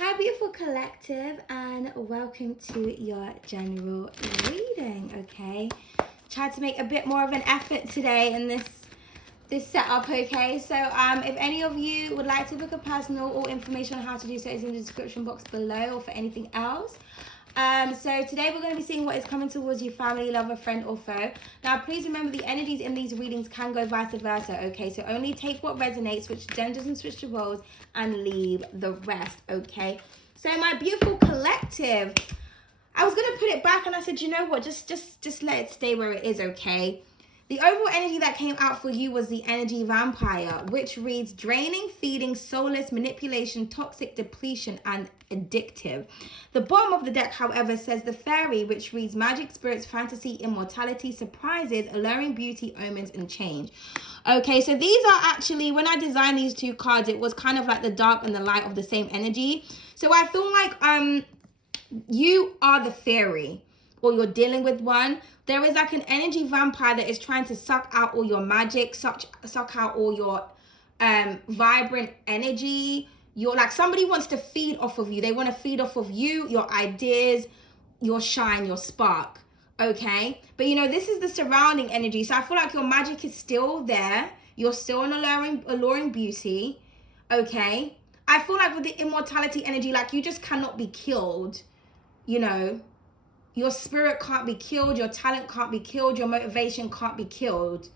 Hi, beautiful collective, and welcome to your general reading. Okay, tried to make a bit more of an effort today in this setup. Okay, so if any of you would like to book a personal or information on how to do so is in the description box below, or for anything else. So today we're going to be seeing what is coming towards you, family, lover, friend, or foe. Now, please remember the energies in these readings can go vice versa, okay? So only take what resonates, switch genders and switch the roles, and leave the rest, okay? So my beautiful collective, I was going to put it back and I said, you know what, just let it stay where it is, okay? The overall energy that came out for you was the energy vampire, which reads draining, feeding, soulless, manipulation, toxic, depletion, and addictive. The bottom of the deck, however, says the fairy, which reads magic, spirits, fantasy, immortality, surprises, alluring beauty, omens, and change. Okay, so these are actually, when I designed these two cards, it was kind of like the dark and the light of the same energy. So I feel like you are the fairy, or you're dealing with one. There is like an energy vampire that is trying to suck out all your magic, suck out all your vibrant energy. You're like, somebody wants to feed off of you. They want to feed off of you, your ideas, your shine, your spark. Okay, but you know, this is the surrounding energy. So I feel like your magic is still there. You're still an alluring beauty. Okay, I feel like with the immortality energy, like you just cannot be killed. You know, your spirit can't be killed, your talent can't be killed, your motivation can't be killed.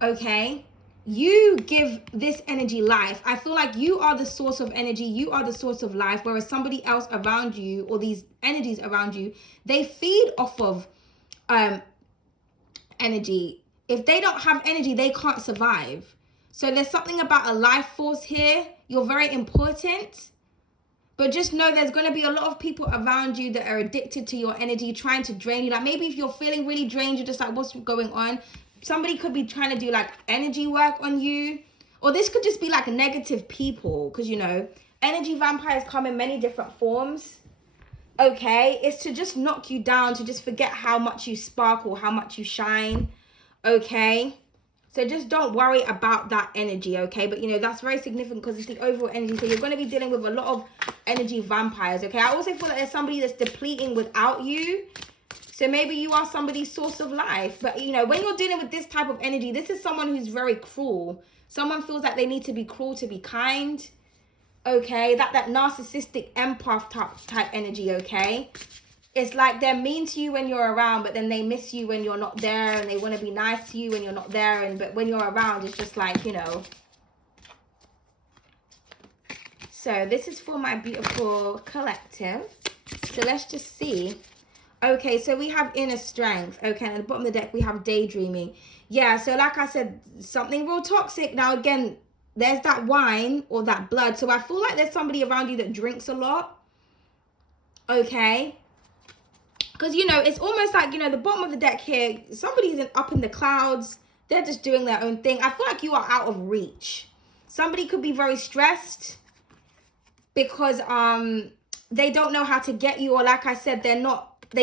Okay, you give this energy life. I feel like you are the source of energy, you are the source of life, whereas somebody else around you, or these energies around you, they feed off of energy. If they don't have energy, they can't survive. So there's something about a life force here. You're very important. But just know there's going to be a lot of people around you that are addicted to your energy, trying to drain you. Like maybe if you're feeling really drained, you're just like, what's going on? Somebody could be trying to do like energy work on you. Or this could just be like negative people. Because, you know, energy vampires come in many different forms. Okay? It's to just knock you down, to just forget how much you sparkle, how much you shine. Okay? So just don't worry about that energy, okay? But, you know, that's very significant because it's the overall energy. So you're going to be dealing with a lot of energy vampires, okay? I also feel like there's somebody that's depleting without you. So maybe you are somebody's source of life. But, you know, when you're dealing with this type of energy, this is someone who's very cruel. Someone feels like they need to be cruel to be kind, okay? That narcissistic empath type energy, okay? It's like they're mean to you when you're around, but then they miss you when you're not there, and they want to be nice to you when you're not there, and but when you're around, it's just like, you know. So this is for my beautiful collective. So let's just see. Okay, so we have inner strength. Okay, and at the bottom of the deck, we have daydreaming. Yeah, so like I said, something real toxic. Now, again, there's that wine or that blood. So I feel like there's somebody around you that drinks a lot. Okay. Because, you know, it's almost like, you know, the bottom of the deck here, somebody's up in the clouds. They're just doing their own thing. I feel like you are out of reach. Somebody could be very stressed because they don't know how to get you. Or like I said, they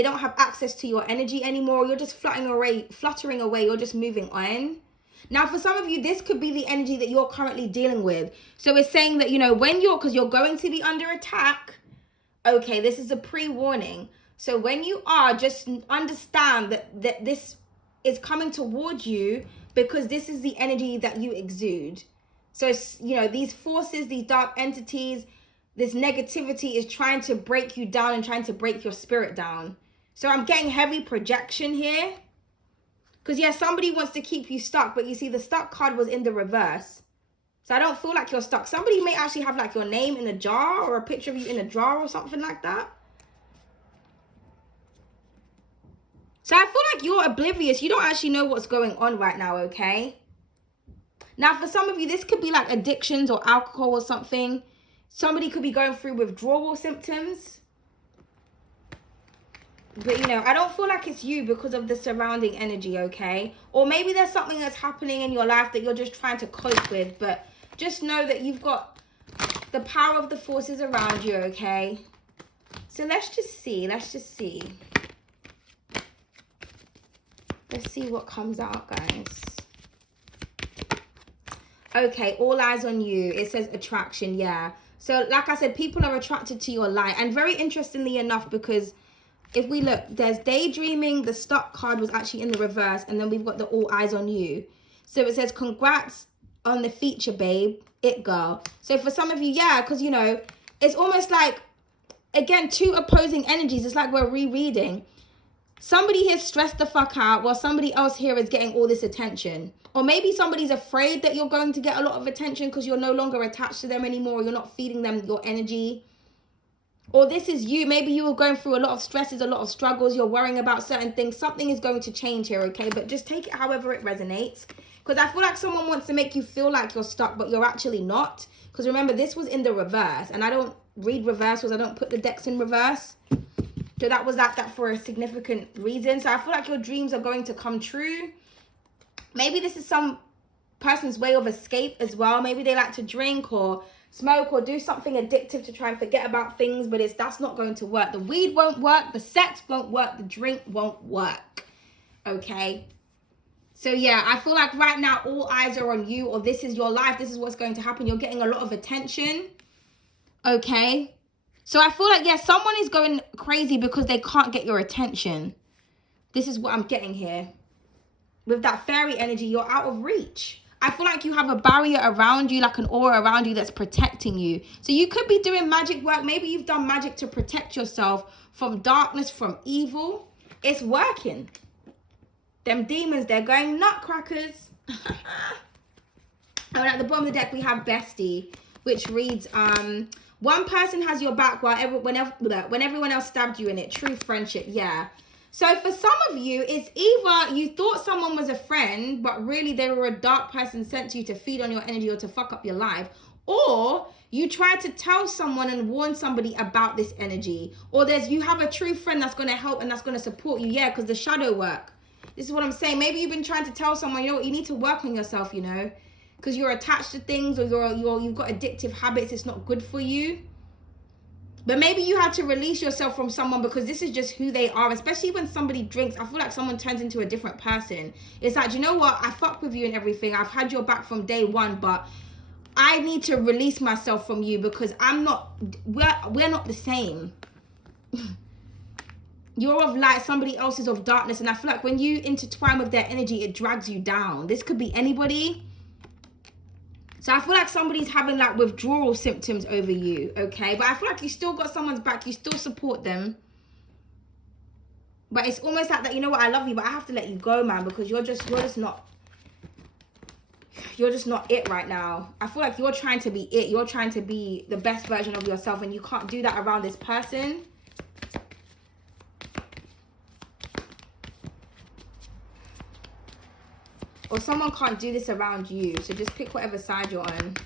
don't have access to your energy anymore. You're just fluttering away. You're just moving on. Now, for some of you, this could be the energy that you're currently dealing with. So it's saying that, you know, because you're going to be under attack. Okay, this is a pre-warning. So when you are, just understand that this is coming towards you because this is the energy that you exude. So, you know, these forces, these dark entities, this negativity is trying to break you down and trying to break your spirit down. So I'm getting heavy projection here. Because, yeah, somebody wants to keep you stuck, but you see the stuck card was in the reverse. So I don't feel like you're stuck. Somebody may actually have like your name in a jar or a picture of you in a jar or something like that. So I feel like you're oblivious. You don't actually know what's going on right now, okay? Now, for some of you, this could be like addictions or alcohol or something. Somebody could be going through withdrawal symptoms. But, you know, I don't feel like it's you because of the surrounding energy, okay? Or maybe there's something that's happening in your life that you're just trying to cope with. But just know that you've got the power of the forces around you, okay? So let's just see. Let's see what comes out, guys. Okay, all eyes on you. It says attraction, yeah. So like I said, people are attracted to your light. And very interestingly enough, because if we look, there's daydreaming, the stuck card was actually in the reverse, and then we've got the all eyes on you. So it says, congrats on the feature, babe, it girl. So for some of you, yeah, because, you know, it's almost like, again, two opposing energies. It's like we're rereading. Somebody here stressed the fuck out while somebody else here is getting all this attention. Or maybe somebody's afraid that you're going to get a lot of attention because you're no longer attached to them anymore. You're not feeding them your energy. Or this is you. Maybe you were going through a lot of stresses, a lot of struggles. You're worrying about certain things. Something is going to change here, okay? But just take it however it resonates. Because I feel like someone wants to make you feel like you're stuck, but you're actually not. Because remember, this was in the reverse. And I don't read reversals. I don't put the decks in reverse. So that was like that for a significant reason. So I feel like your dreams are going to come true. Maybe this is some person's way of escape as well. Maybe they like to drink or smoke or do something addictive to try and forget about things, but that's not going to work. The weed won't work, the sex won't work, the drink won't work. Okay? So yeah, I feel like right now all eyes are on you, or this is your life, this is what's going to happen. You're getting a lot of attention. Okay? So I feel like, yeah, someone is going crazy because they can't get your attention. This is what I'm getting here. With that fairy energy, you're out of reach. I feel like you have a barrier around you, like an aura around you that's protecting you. So you could be doing magic work. Maybe you've done magic to protect yourself from darkness, from evil. It's working. Them demons, they're going nutcrackers. And at the bottom of the deck, we have Bestie, which reads, one person has your back when everyone else stabbed you in it. True friendship, yeah. So for some of you, it's either you thought someone was a friend, but really they were a dark person sent to you to feed on your energy or to fuck up your life. Or you tried to tell someone and warn somebody about this energy. Or you have a true friend that's going to help and that's going to support you. Yeah, because the shadow work. This is what I'm saying. Maybe you've been trying to tell someone, you know what, you need to work on yourself, you know. Because you're attached to things, or you've got addictive habits. It's not good for you. But maybe you had to release yourself from someone because this is just who they are. Especially when somebody drinks, I feel like someone turns into a different person. It's like, you know what? I fuck with you and everything. I've had your back from day one, but I need to release myself from you because we're not the same. You're of light, somebody else is of darkness. And I feel like when you intertwine with their energy, it drags you down. This could be anybody. So I feel like somebody's having like withdrawal symptoms over you, okay? But I feel like you still got someone's back. You still support them. But it's almost like that, you know what, I love you, but I have to let you go, man, because you're just not it right now. I feel like you're trying to be it. You're trying to be the best version of yourself, and you can't do that around this person. Or someone can't do this around you. So just pick whatever side you're on.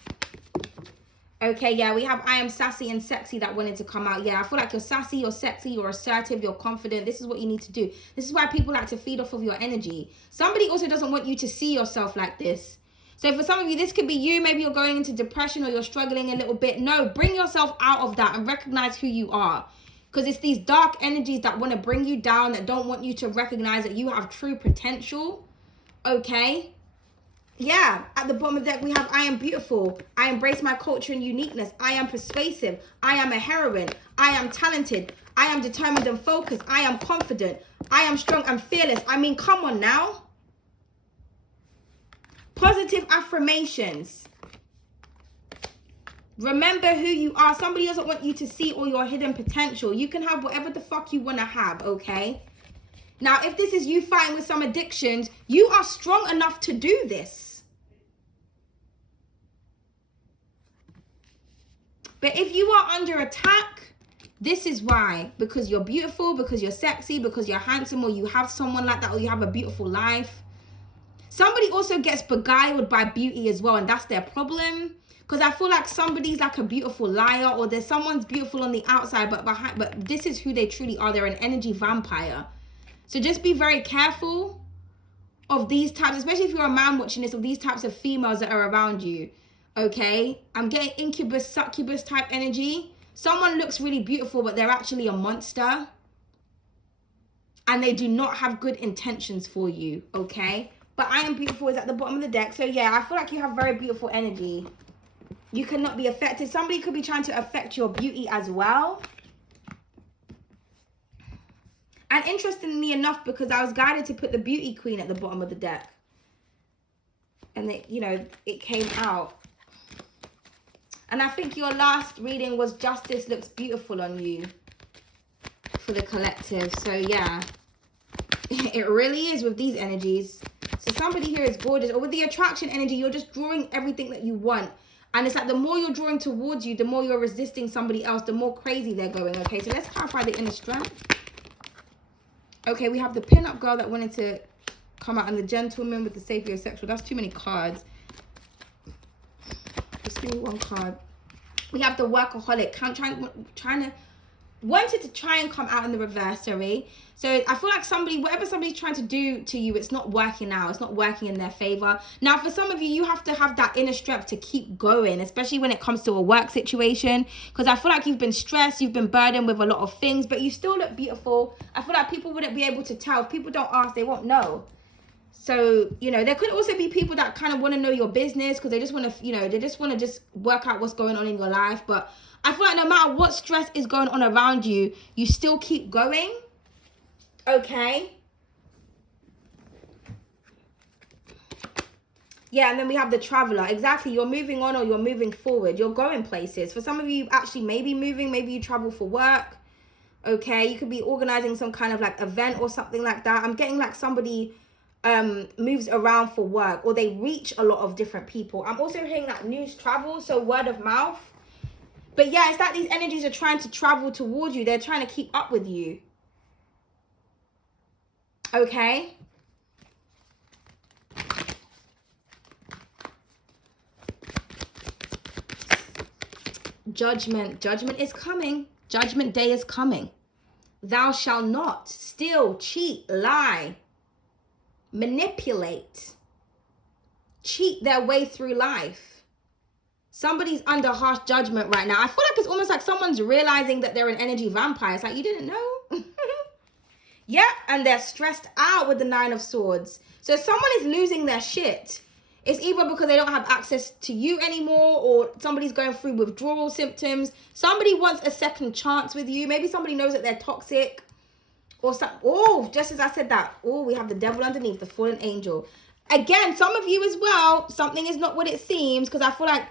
Okay, yeah, we have I am sassy and sexy that wanted to come out. Yeah, I feel like you're sassy, you're sexy, you're assertive, you're confident. This is what you need to do. This is why people like to feed off of your energy. Somebody also doesn't want you to see yourself like this. So for some of you, this could be you. Maybe you're going into depression or you're struggling a little bit. No, bring yourself out of that and recognize who you are. Because it's these dark energies that want to bring you down, that don't want you to recognize that you have true potential. Okay? Yeah, at the bottom of the deck, we have I am beautiful. I embrace my culture and uniqueness. I am persuasive. I am a heroine. I am talented. I am determined and focused. I am confident. I am strong and fearless. I mean, come on now. Positive affirmations. Remember who you are. Somebody doesn't want you to see all your hidden potential. You can have whatever the fuck you want to have, okay? Now, if this is you fighting with some addictions, you are strong enough to do this. But if you are under attack, this is why. Because you're beautiful, because you're sexy, because you're handsome, or you have someone like that, or you have a beautiful life. Somebody also gets beguiled by beauty as well, and that's their problem. Because I feel like somebody's like a beautiful liar, or there's someone's beautiful on the outside, but this is who they truly are. They're an energy vampire. So just be very careful of these types, especially if you're a man watching this, of these types of females that are around you, okay? I'm getting incubus, succubus type energy. Someone looks really beautiful, but they're actually a monster. And they do not have good intentions for you, okay? But I am beautiful is at the bottom of the deck. So yeah, I feel like you have very beautiful energy. You cannot be affected. Somebody could be trying to affect your beauty as well. And interestingly enough, because I was guided to put the beauty queen at the bottom of the deck. And it, you know, it came out. And I think your last reading was justice looks beautiful on you for the collective. So yeah, it really is with these energies. So somebody here is gorgeous. Or with the attraction energy, you're just drawing everything that you want. And it's like the more you're drawing towards you, the more you're resisting somebody else, the more crazy they're going. Okay, so let's clarify the inner strength. Okay, we have the pin-up girl that wanted to come out and the gentleman with the sapiosexual. That's too many cards. Just give me one card. We have the workaholic, wanted to try and come out in the reverse, sorry. So I feel like whatever somebody's trying to do to you, it's not working now. It's not working in their favor. Now, for some of you, you have to have that inner strength to keep going, especially when it comes to a work situation. Because I feel like you've been stressed, you've been burdened with a lot of things, but you still look beautiful. I feel like people wouldn't be able to tell. If people don't ask, they won't know. So, you know, there could also be people that kind of want to know your business because they just want to, you know, they just want to just work out what's going on in your life. But I feel like no matter what stress is going on around you, you still keep going. Okay. Yeah, and then we have the traveler. Exactly. You're moving on or you're moving forward. You're going places. For some of you, actually, maybe moving. Maybe you travel for work. Okay. You could be organizing some kind of like event or something like that. I'm getting like somebody moves around for work or they reach a lot of different people. I'm also hearing that news travel, so word of mouth. But yeah, it's like these energies are trying to travel towards you. They're trying to keep up with you. Okay. Judgment. Judgment is coming. Judgment day is coming. Thou shalt not steal, cheat, lie, manipulate, cheat their way through life. Somebody's under harsh judgment right now. I feel like it's almost like someone's realizing that they're an energy vampire. It's like, you didn't know? Yeah, and they're stressed out with the 9 of Swords. So someone is losing their shit. It's either because they don't have access to you anymore or somebody's going through withdrawal symptoms. Somebody wants a second chance with you. Maybe somebody knows that they're toxic. Or some, oh, just as I said that. Oh, we have the devil underneath, the fallen angel. Again, some of you as well, something is not what it seems. Because I feel like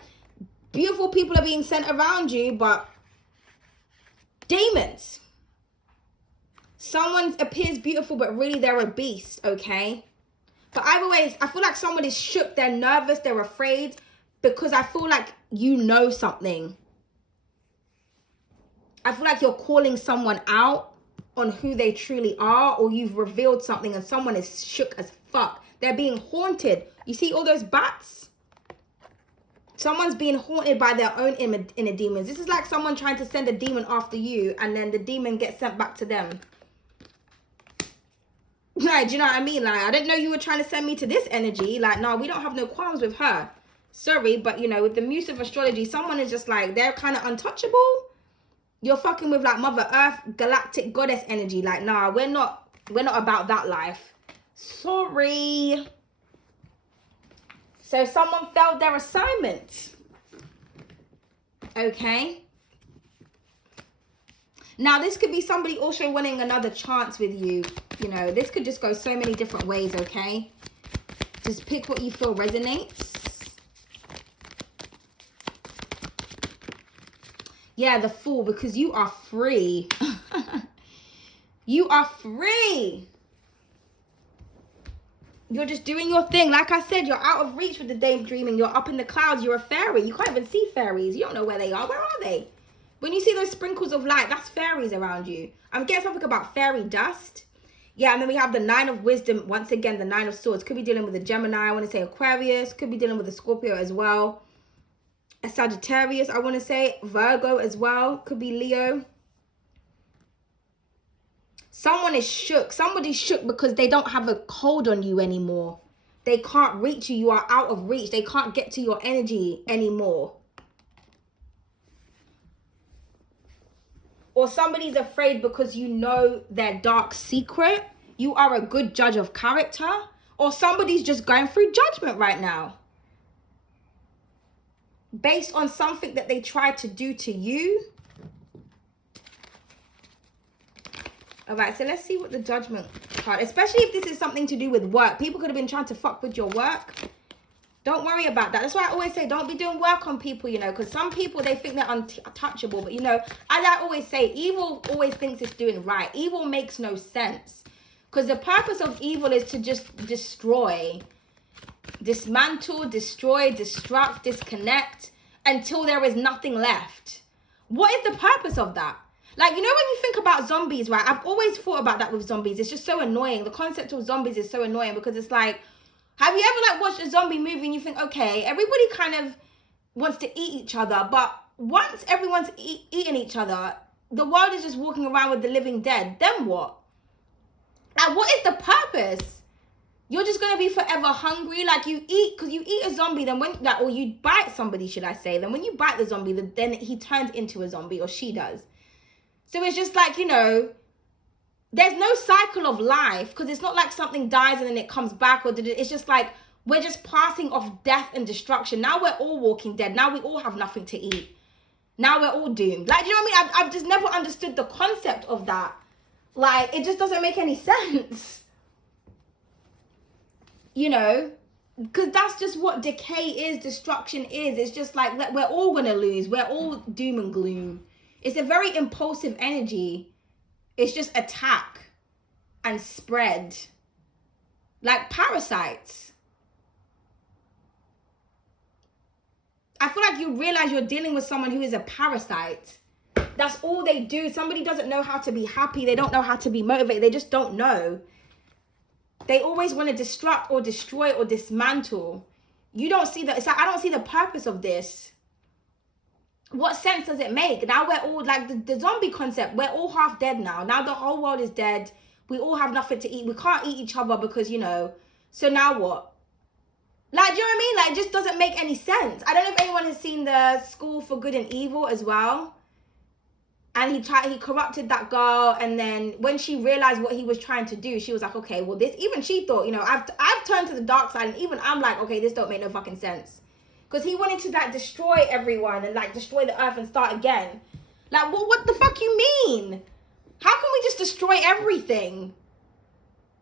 beautiful people are being sent around you, but demons. Someone appears beautiful, but really they're a beast, okay? But either way, I feel like someone is shook, they're nervous, they're afraid, because I feel like you know something. I feel like you're calling someone out on who they truly are, or you've revealed something and someone is shook as fuck. They're being haunted. You see all those bats? Someone's being haunted by their own inner demons. This is like someone trying to send a demon after you and then the demon gets sent back to them. Like, do you know what I mean? Like, I didn't know you were trying to send me to this energy. Like, no, we don't have no qualms with her. Sorry, but, you know, with the muse of astrology, someone is just like, they're kind of untouchable. You're fucking with, like, Mother Earth, galactic goddess energy. Like, nah, we're not about that life. Sorry. So, someone failed their assignment. Okay. Now, this could be somebody also wanting another chance with you. You know, this could just go so many different ways, okay? Just pick what you feel resonates. Yeah, the Fool, because you are free. You are free. You're just doing your thing. Like I said, you're out of reach with the daydreaming. You're up in the clouds. You're a fairy. You can't even see fairies. You don't know where they are. Where are they? When you see those sprinkles of light, that's fairies around you. I'm getting something about fairy dust. Yeah, and then we have the 9 of Wisdom. Once again, the 9 of Swords. Could be dealing with a Gemini. I want to say Aquarius. Could be dealing with a Scorpio as well. A Sagittarius, I want to say. Virgo as well. Could be Leo. Someone is shook. Somebody's shook because they don't have a hold on you anymore. They can't reach you. You are out of reach. They can't get to your energy anymore. Or somebody's afraid because you know their dark secret. You are a good judge of character. Or somebody's just going through judgment right now. based on something that they tried to do to you. All right, so let's see what the Judgment card, especially if this is something to do with work. People could have been trying to fuck with your work. Don't worry about that. That's why I always say, don't be doing work on people, you know, because some people, they think they're untouchable. But, you know, as I always say, evil always thinks it's doing right. Evil makes no sense. Because the purpose of evil is to just destroy, dismantle, destroy, destruct, disconnect until there is nothing left. What is the purpose of that? Like, you know, when you think about zombies, right? I've always thought about that with zombies. It's just so annoying. The concept of zombies is so annoying because it's like, have you ever like watched a zombie movie and you think, okay, everybody kind of wants to eat each other, but once everyone's eating each other, the world is just walking around with the living dead. Then what? Like, what is the purpose? You're just going to be forever hungry. Like, you eat, because you eat a zombie, then when, like, or you bite somebody, should I say. Then when you bite the zombie, then he turns into a zombie, or she does. So it's just like, you know, there's no cycle of life, because it's not like something dies and then it comes back, or it's just like, we're just passing off death and destruction. Now we're all walking dead. Now we all have nothing to eat. Now we're all doomed. Like, you know what I mean? I've just never understood the concept of that. Like, it just doesn't make any sense. You know, because that's just what decay is, destruction is. It's just like, we're all going to lose. We're all doom and gloom. It's a very impulsive energy. It's just attack and spread. Like parasites. I feel like you realize you're dealing with someone who is a parasite. That's all they do. Somebody doesn't know how to be happy. They don't know how to be motivated. They just don't know. They always want to destruct or destroy or dismantle. You don't see that. It's like, I don't see the purpose of this. What sense does it make? Now we're all like the zombie concept. We're all half dead now. Now the whole world is dead. We all have nothing to eat. We can't eat each other because, you know. So now what? Like, do you know what I mean? Like, it just doesn't make any sense. I don't know if anyone has seen the School for Good and Evil as well. And he corrupted that girl, and then when she realized what he was trying to do, she was like, okay, well, this, even she thought, you know, I've turned to the dark side, and even I'm like, okay, this don't make no fucking sense. Because he wanted to like destroy everyone and like destroy the earth and start again. Like, well, what the fuck you mean? How can we just destroy everything?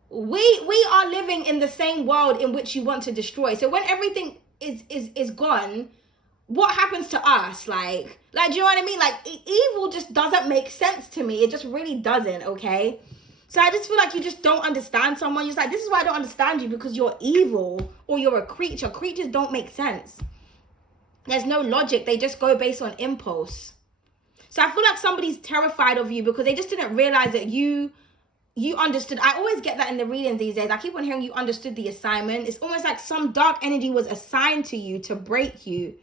We are living in the same world in which you want to destroy. So when everything is gone, what happens to us? Like, do you know what I mean? Like, evil just doesn't make sense to me. It just really doesn't, okay? So I just feel like you just don't understand someone. You're just like, this is why I don't understand you, because you're evil or you're a creature. Creatures don't make sense. There's no logic. They just go based on impulse. So I feel like somebody's terrified of you because they just didn't realize that you understood. I always get that in the readings these days. I keep on hearing you understood the assignment. It's almost like some dark energy was assigned to you to break you.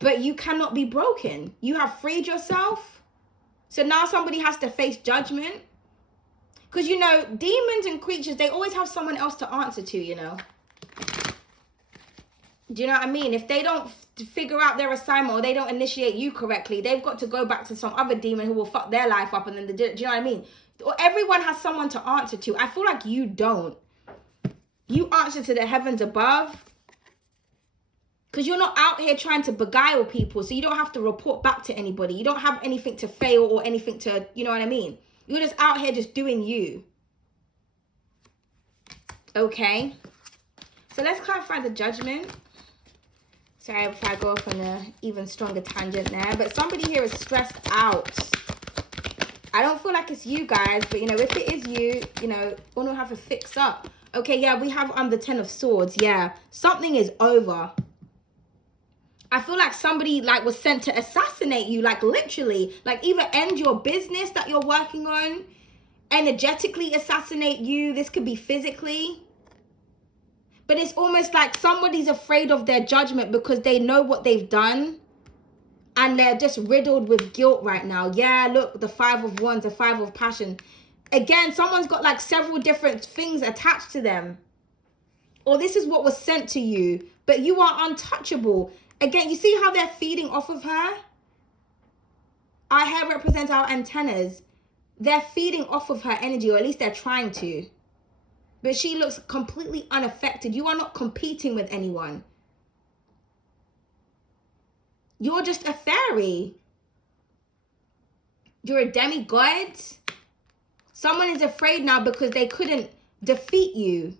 But you cannot be broken. You have freed yourself. So now somebody has to face judgment. Because, you know, demons and creatures, they always have someone else to answer to, you know. Do you know what I mean? If they don't figure out their assignment or they don't initiate you correctly, they've got to go back to some other demon who will fuck their life up. And then, do you know what I mean? Everyone has someone to answer to. I feel like you don't. You answer to the heavens above. Because you're not out here trying to beguile people. So you don't have to report back to anybody. You don't have anything to fail or anything to, you know what I mean? You're just out here just doing you. Okay. So let's clarify the judgment. Sorry if I go off on an even stronger tangent there. But somebody here is stressed out. I don't feel like it's you guys. But, you know, if it is you, you know, we'll not have to fix up. Okay, yeah, we have the 10 of Swords. Yeah. Something is over. I feel like somebody like was sent to assassinate you, like literally, like either end your business that you're working on, energetically assassinate you. This could be physically. But it's almost like somebody's afraid of their judgment because they know what they've done. And they're just riddled with guilt right now. Yeah, look, the 5 of Wands, the 5 of Passion. Again, someone's got like several different things attached to them. Or this is what was sent to you. But you are untouchable. Again, you see how they're feeding off of her? Our hair represents our antennas. They're feeding off of her energy, or at least they're trying to. But she looks completely unaffected. You are not competing with anyone. You're just a fairy. You're a demigod. Someone is afraid now because they couldn't defeat you.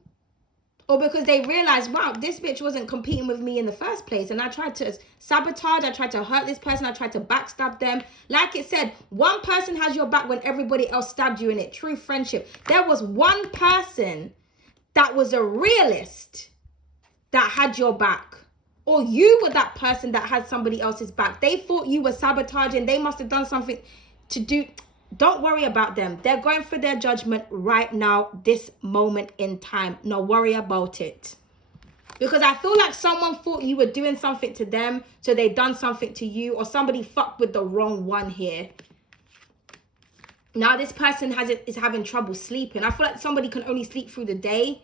Or because they realized, wow, this bitch wasn't competing with me in the first place. And I tried to sabotage. I tried to hurt this person. I tried to backstab them. Like it said, one person has your back when everybody else stabbed you in it. True friendship. There was one person that was a realist that had your back. Or you were that person that had somebody else's back. They thought you were sabotaging. They must have done something to do. Don't worry about them. They're going for their judgment right now, this moment in time. No worry about it. Because I feel like someone thought you were doing something to them, so they done something to you, or somebody fucked with the wrong one here. Now this person is having trouble sleeping. I feel like somebody can only sleep through the day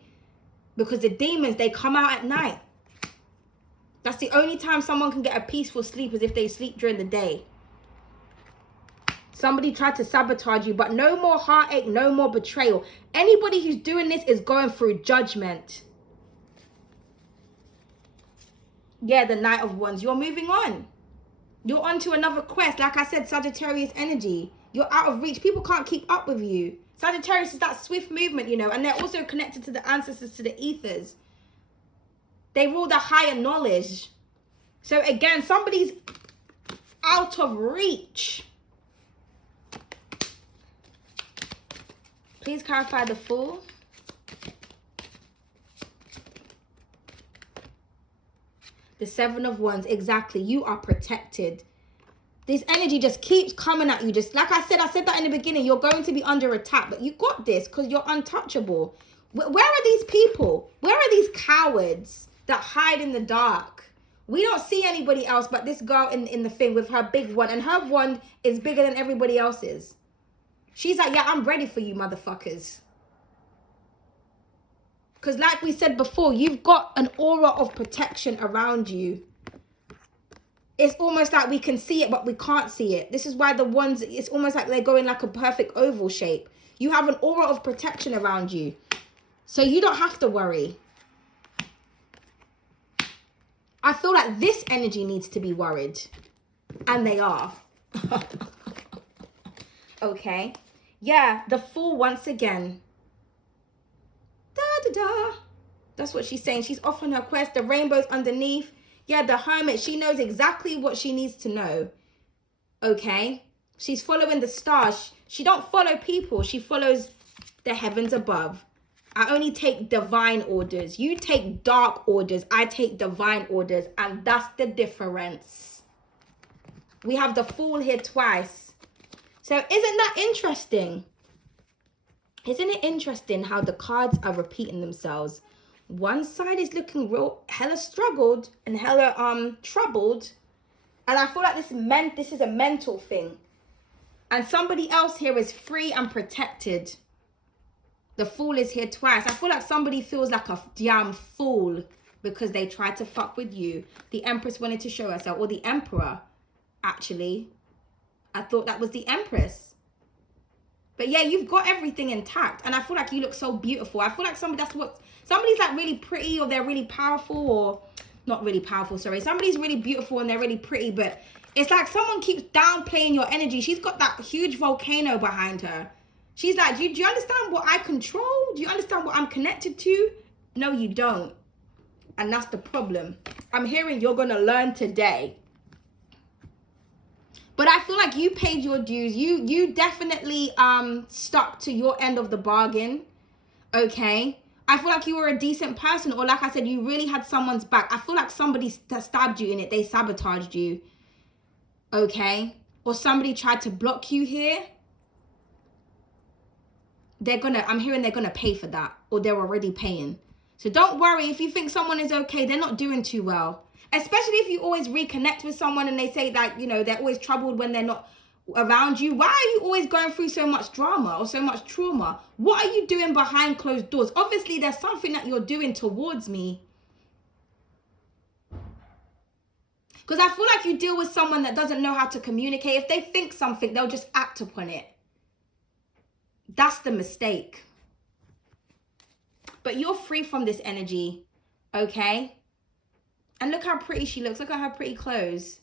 because the demons, they come out at night. That's the only time someone can get a peaceful sleep, is if they sleep during the day. Somebody tried to sabotage you, but no more heartache, no more betrayal. Anybody who's doing this is going through judgment. Yeah, the Knight of Wands. You're moving on. You're on to another quest. Like I said, Sagittarius energy. You're out of reach. People can't keep up with you. Sagittarius is that swift movement, you know, and they're also connected to the ancestors, to the ethers. They rule the higher knowledge. So again, somebody's out of reach. Please clarify the Fool. The Seven of Wands. Exactly. You are protected. This energy just keeps coming at you. Just like I said that in the beginning. You're going to be under attack. But you got this because you're untouchable. Where are these people? Where are these cowards that hide in the dark? We don't see anybody else but this girl in the thing with her big wand. And her wand is bigger than everybody else's. She's like, yeah, I'm ready for you, motherfuckers. Because like we said before, you've got an aura of protection around you. It's almost like we can see it, but we can't see it. This is why the wands, it's almost like they're going like a perfect oval shape. You have an aura of protection around you. So you don't have to worry. I feel like this energy needs to be worried. And they are. Okay. Yeah, the Fool once again. Da da da. That's what she's saying. She's off on her quest. The rainbow's underneath. Yeah, the Hermit. She knows exactly what she needs to know. Okay. She's following the stars. She don't follow people. She follows the heavens above. I only take divine orders. You take dark orders. I take divine orders. And that's the difference. We have the Fool here twice. So isn't that interesting? Isn't it interesting how the cards are repeating themselves? One side is looking real hella struggled and hella troubled. And I feel like this is a mental thing. And somebody else here is free and protected. The Fool is here twice. I feel like somebody feels like a damn fool because they tried to fuck with you. The Empress wanted to show herself, or the Emperor, actually. I thought that was the Empress. But yeah, you've got everything intact. And I feel like you look so beautiful. I feel like somebody's like really pretty, or they're really powerful, or not really powerful, sorry. Somebody's really beautiful and they're really pretty, but it's like someone keeps downplaying your energy. She's got that huge volcano behind her. She's like, do you understand what I control? Do you understand what I'm connected to? No, you don't. And that's the problem. I'm hearing you're going to learn today. But I feel like you paid your dues. You definitely stuck to your end of the bargain. Okay. I feel like you were a decent person, or like I said, you really had someone's back. I feel like somebody stabbed you in it. They sabotaged you. Okay. Or somebody tried to block you here. I'm hearing they're gonna pay for that, or they're already paying. So don't worry if you think someone is okay. They're not doing too well. Especially if you always reconnect with someone and they say that, you know, they're always troubled when they're not around you. Why are you always going through so much drama or so much trauma? What are you doing behind closed doors? Obviously, there's something that you're doing towards me. Because I feel like you deal with someone that doesn't know how to communicate. If they think something, they'll just act upon it. That's the mistake. But you're free from this energy, okay? And look how pretty she looks. Look at her pretty clothes.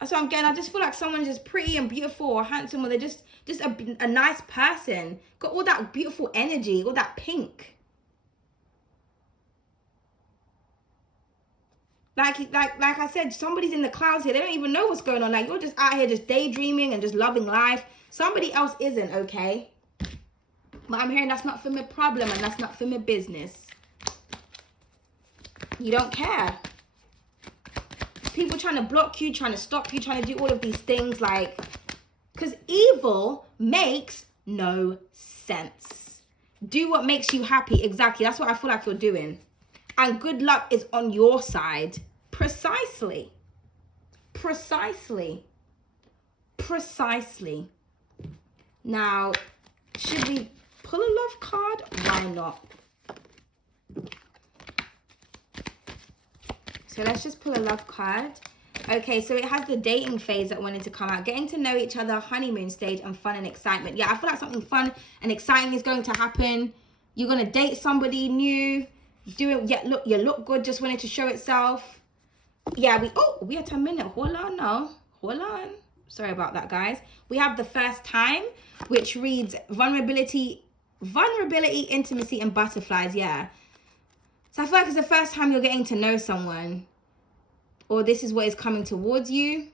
That's what I'm getting. I just feel like someone's just pretty and beautiful or handsome, or they're just a nice person. Got all that beautiful energy, all that pink. Like I said, somebody's in the clouds here. They don't even know what's going on. Like, you're just out here just daydreaming and just loving life. Somebody else isn't, okay? But I'm hearing that's not for my problem and that's not for my business. You don't care. People trying to block you, trying to stop you, trying to do all of these things, like, because evil makes no sense. Do what makes you happy. Exactly. That's what I feel like you're doing. And good luck is on your side. Precisely. Precisely. Precisely. Now, should we pull a love card? Why not? So let's just pull a love card. Okay, so it has the dating phase that wanted to come out. Getting to know each other, honeymoon stage, and fun and excitement. Yeah, I feel like something fun and exciting is going to happen. You're going to date somebody new. Yeah, look, you look good, just wanted to show itself. Yeah, we are 10 minutes. Hold on now. Hold on. Sorry about that, guys. We have the first time, which reads vulnerability, intimacy, and butterflies. Yeah. So I feel like it's the first time you're getting to know someone, or this is what is coming towards you.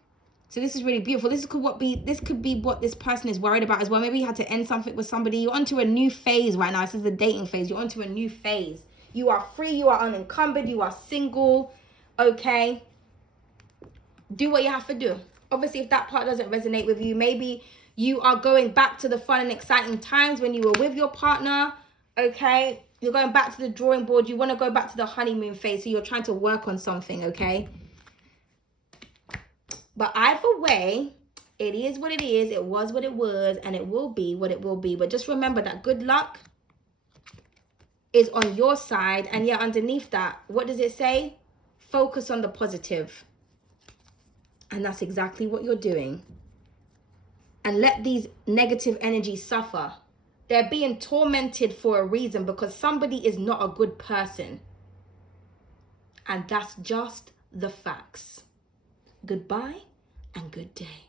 So this is really beautiful. This could be what this person is worried about as well. Maybe you had to end something with somebody. You're onto a new phase right now. This is the dating phase. You're onto a new phase. You are free. You are unencumbered. You are single. Okay. Do what you have to do. Obviously, if that part doesn't resonate with you, maybe you are going back to the fun and exciting times when you were with your partner. Okay. You're going back to the drawing board. You want to go back to the honeymoon phase. So you're trying to work on something, okay? But either way, it is what it is. It was what it was. And it will be what it will be. But just remember that good luck is on your side. And yeah, underneath that, what does it say? Focus on the positive. And that's exactly what you're doing. And let these negative energies suffer. They're being tormented for a reason, because somebody is not a good person. And that's just the facts. Goodbye and good day.